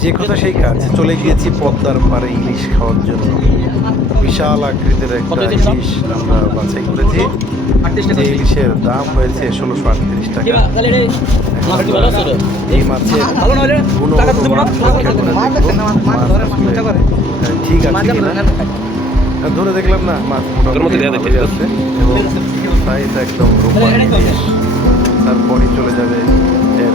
যে কথা সেই কাজ, চলে গিয়েছি পদ্মার পাড়ে ইলিশ খাওয়ার জন্য। বিশাল আকৃতির একটা ইলিশ আমরা বাছাই করেছি। যে ইলিশের দাম হয়েছে 1638 টাকা। এই মাছের গুণগত মান পরীক্ষা করে দেখবো মাছ আসলে ঠিক আছে কিনা। ধরে দেখলাম না, মাছ মোটামুটি ভালোই আছে এবং সাইজ একদম রূপার ইলিশ। তারপরই চলে যাবে এর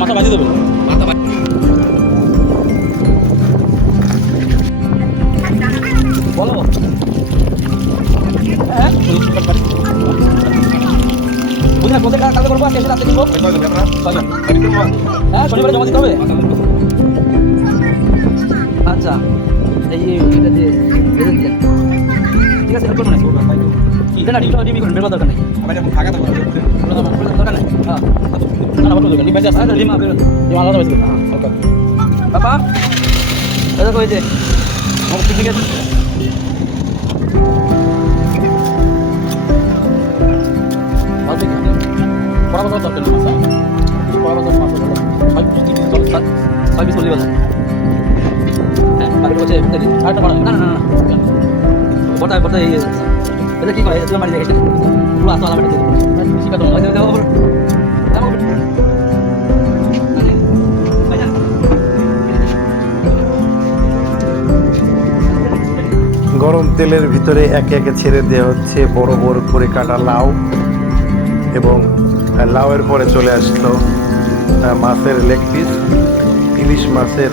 মাথা বাজি দেবো। বলো বুঝলেন কোথায় কালকে করবো, আজকে রাতে দিব। হ্যাঁ, শনিবারে জমা দিতে হবে। আচ্ছা, এই এটা দিয়ে ঠিক আছে, করবো না এটা না, ডিম করুন, বেরোবার দরকার নেই। দরকার নেই, হ্যাঁ না না, বলো ডিম বেঁচে আসছে, ডিম আলাদা বেঁচে। হ্যাঁ ওকে বাবা, দেখো এই যে পিকনিকে পড়াবার দরকার নেই। পড়াবার দরকার ছয় পিস করলে বলেন। হ্যাঁ বাকি বলছে আরেকটা পড়া না না না না বটা বটা এই এটা কি করে তুমি মারি দেখেছো পুরো আসো আলাদা বেটা শিখা তো দেখো দেখো গরম তেলের ভিতরে একে একে ছেড়ে দেওয়া হচ্ছে বড় বড় করে কাটা লাউ, এবং লাউয়ের পরে চলে আসলো মাছের লেগ পিস, ইলিশ মাছের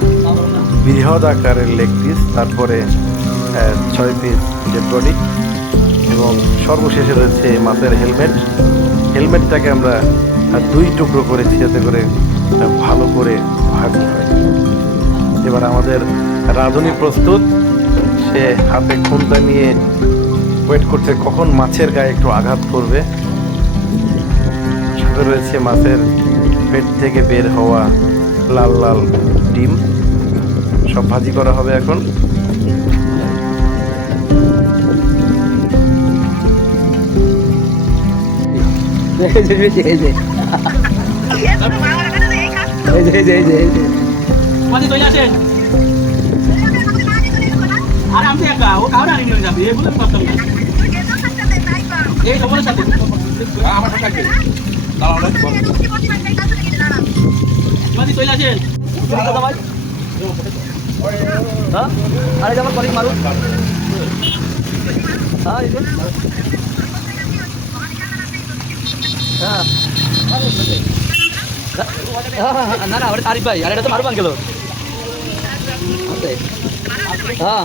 বৃহৎ আকারের লেগ পিস, তারপরে 6 পিস ডেড বডি, এবং সর্বশেষে রয়েছে মাছের হেলমেট। হেলমেটটাকে আমরা 2 টুকরো করেছি যাতে করে ভালো করে ভাজি হয়। এবার আমাদের রাঁধুনি প্রস্তুত, সে হাতে খুন্তা নিয়ে ওয়েট করছে কখন মাছের গায়ে একটু আঘাত করবে। সাথে রয়েছে মাছের পেট থেকে বের হওয়া লাল লাল ডিম, সব ভাজি করা হবে এখন। আরে যেমন করি মারুন না না ওটা আরিফ ভাই, আর এটা তো মারুবান গেল। হ্যাঁ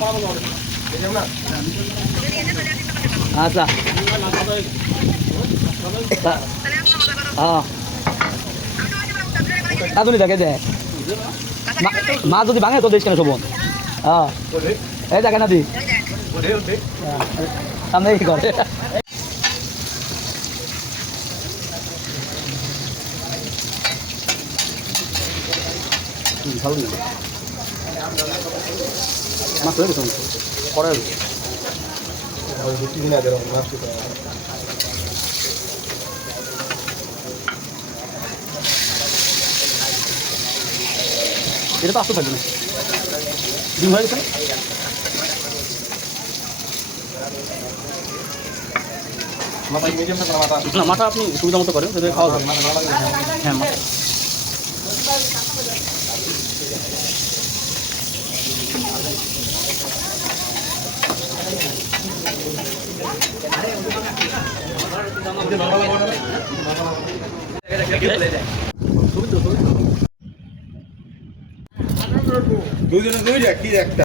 আচ্ছা হ্যাঁ আধুনি দেখে যে মা যদি ভাঙে তো দেশ কেন শোভন। হ্যাঁ এই দেখে না দি সামনে কি করে ভালো মাছ ধরে গেছে পরে এটা তো আসতে থাকবে না, ডিম হয়ে গেছে না। মাথা আপনি সুবিধা মতো করেন, সেটা খাওয়া যাবে। হ্যাঁ দুইজনে দুইটা কি একটা